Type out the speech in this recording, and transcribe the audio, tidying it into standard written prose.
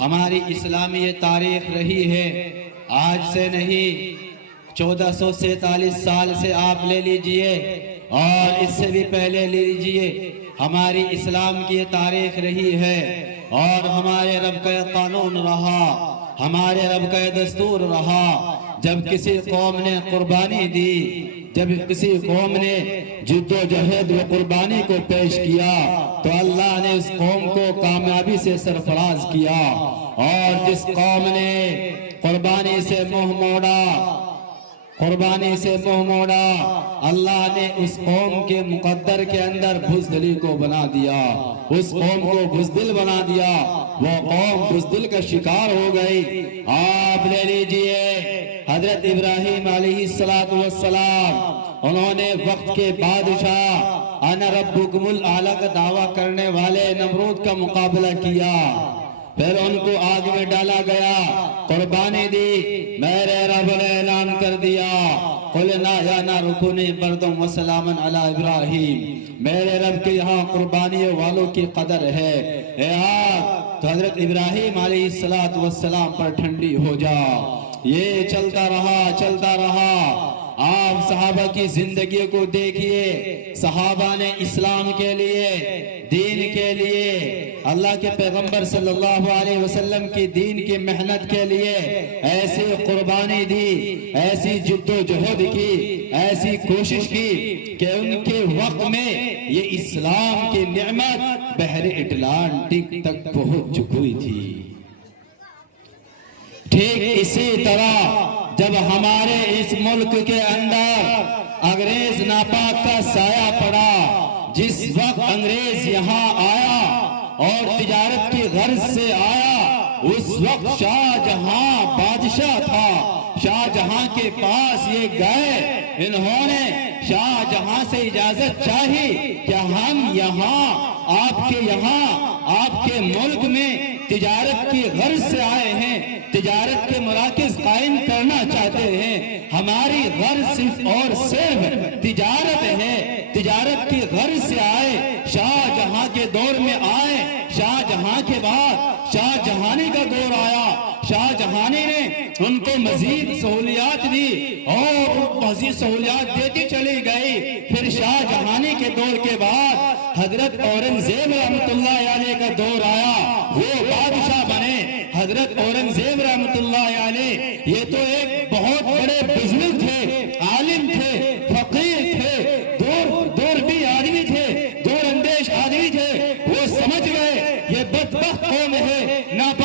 ہماری اسلامی تاریخ رہی ہے، آج سے نہیں 1447 سال سے آپ لے لیجئے اور اس سے بھی پہلے لے لیجئے، ہماری اسلام کی تاریخ رہی ہے اور ہمارے رب کا قانون رہا، ہمارے رب کا دستور رہا۔ جب کسی قوم نے قربانی دی، جب کسی قوم نے جد و جہد و قربانی کو پیش کیا تو اللہ نے اس قوم کو کامیابی سے سرفراز کیا، اور جس قوم نے قربانی سے منہ موڑا اللہ نے اس قوم کے مقدر کے اندر بزدلی کو بنا دیا، اس قوم کو بزدل بنا دیا، وہ قوم بزدل کا شکار ہو گئی۔ آپ لے لیجئے حضرت ابراہیم علیہ السلام، انہوں نے وقت کے بادشاہ انا ربکم الاعلی کا دعویٰ کرنے والے نمرود کا مقابلہ کیا، پھر ان کو آگ میں ڈالا گیا، قربانی دی، میرے رب نے اعلان کر دیا قلنا یا نار کونی بردا وسلاما علی ابراہیم، میرے رب کے یہاں قربانی والوں کی قدر ہے، اے آگ تو حضرت ابراہیم علیہ السلام پر ٹھنڈی ہو جا۔ یہ چلتا رہا۔ آپ صحابہ کی زندگی کو دیکھیے، صحابہ نے اسلام کے لیے، دین کے لیے، اللہ کے پیغمبر صلی اللہ علیہ وسلم کی دین کی محنت کے لیے ایسی قربانی دی، ایسی جد و جہد کی، ایسی کوشش کی کہ ان کے وقت میں یہ اسلام کی نعمت بحر اٹلانٹک تک پہنچ چکی تھی۔ ٹھیک اسی طرح جب ہمارے اس ملک کے اندر انگریز ناپاک کا سایہ پڑا، جس وقت انگریز یہاں آیا اور تجارت کی غرض سے آیا، اس وقت شاہ جہاں بادشاہ تھا، شاہ جہاں کے پاس یہ گئے، انہوں نے شاہ جہاں سے اجازت چاہی کہ ہم یہاں آپ کے ملک میں تجارت کی غرض سے آئے ہیں، تجارت کے مراکز قائم کرنا چاہتے ہیں، ہماری غرض صرف اور صرف تجارت ہے، تجارت کی غرض سے آئے، شاہ جہاں کے دور میں آئے، شاہ جہاں کے بعد شاہ جہانی کا دور آیا، شاہ جہانی نے ان کو مزید سہولیات دی اور مزید سہولیات دیتی چلی گئی۔ پھر شاہ جہانی کے دور کے بعد حضرت اورنگزیب رحمت اللہ علیہ کا دور آیا، وہ بادشاہ بنے، حضرت اورنگزیب رحمت اللہ